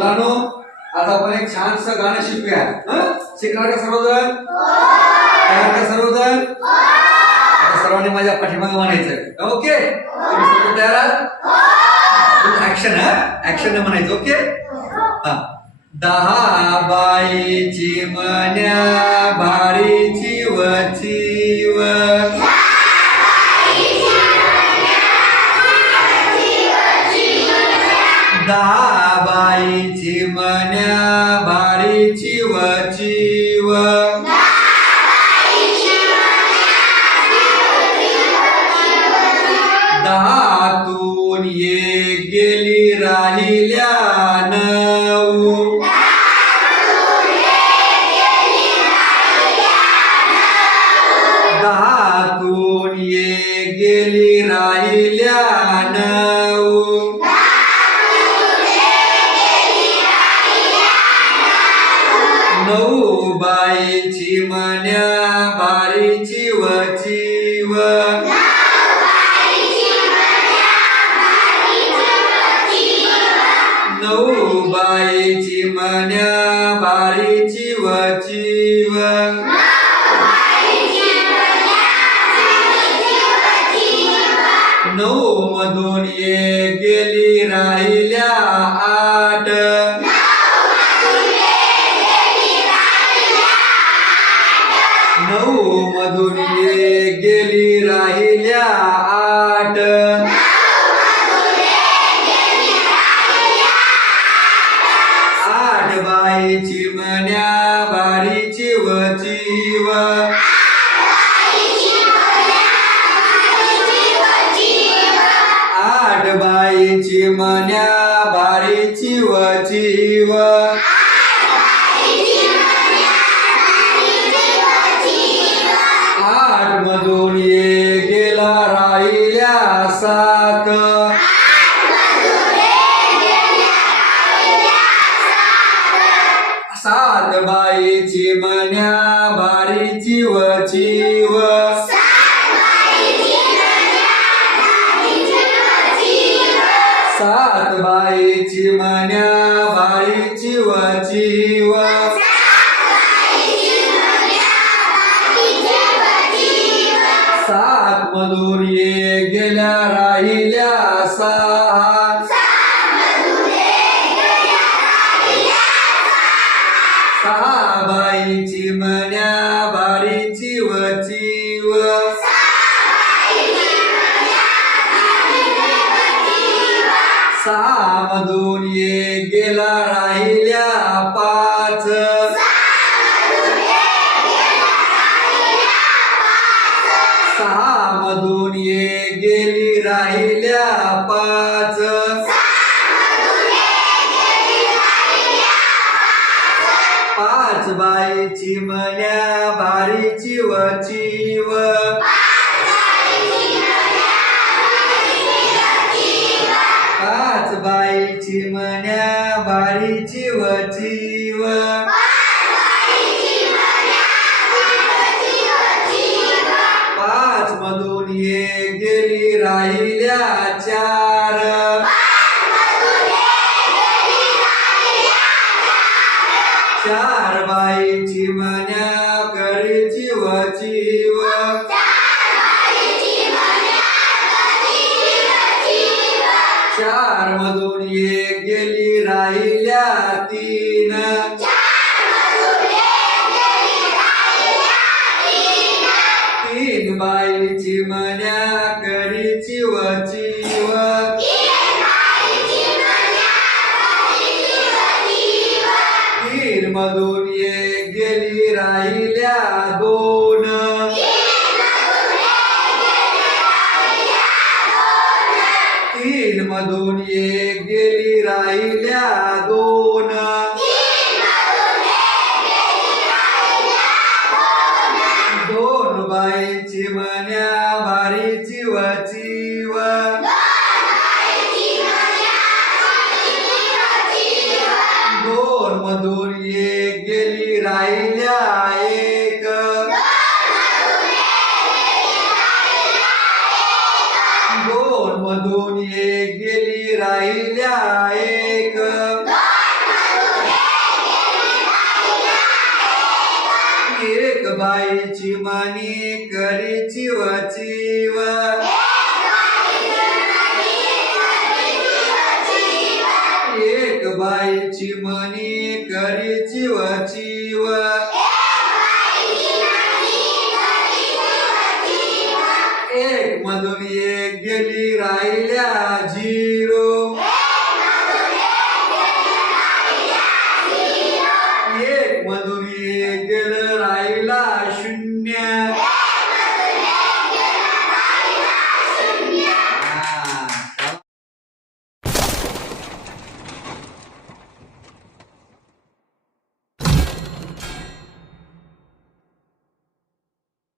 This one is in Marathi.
मुलांनो आता आपण एक छानसं गाणं शिकूया. हं? शिकणार का सर्वजण? तयार का सर्वजण? आता सर्वांनी माझ्या पाठीमागे म्हणायचं. ओके? तुम्ही सर्व तयार आहात? ऍक्शन हा? ऍक्शन म्हणायचं ओके? हा. दहा बाईची मन्या. बाईची मन्या भारीची वचीव. दहातून एक गेली राहिल्या नऊ. दहातून एक गेली नऊ बाईची मन्या बारीची व. नऊ बाईची मन्या बारीची व. नऊ मधून ये गेली राहिल्या आठ. मधून गेली राहिल्या आठ. आठ बाईची मन्या बारीची वचीव आठ बाईची मन्या बारीची वचीव पाहिल्या राहिल्या सात. सात बाईची मन्या बारीची वचीव सात बाईची मन्या बारीची वचीव सात मधून गेल्या राहिल्या सहा सहा बाईची मन्या बारीची वचीव सहा मधून गेला राहिल्या पाच. पाच बाईची भारी भारीची चिव पाच बाईची मन्या भारीची चिव पाच मधून एक गेली राहिल्या चार. जीव चार मधून एक गेली राहिल्या तीन। मधुर ये गेली राहिल्या एक. दोन मधून ये गेली राहिल्या एक. एक बाईची मानी करीची वचिवा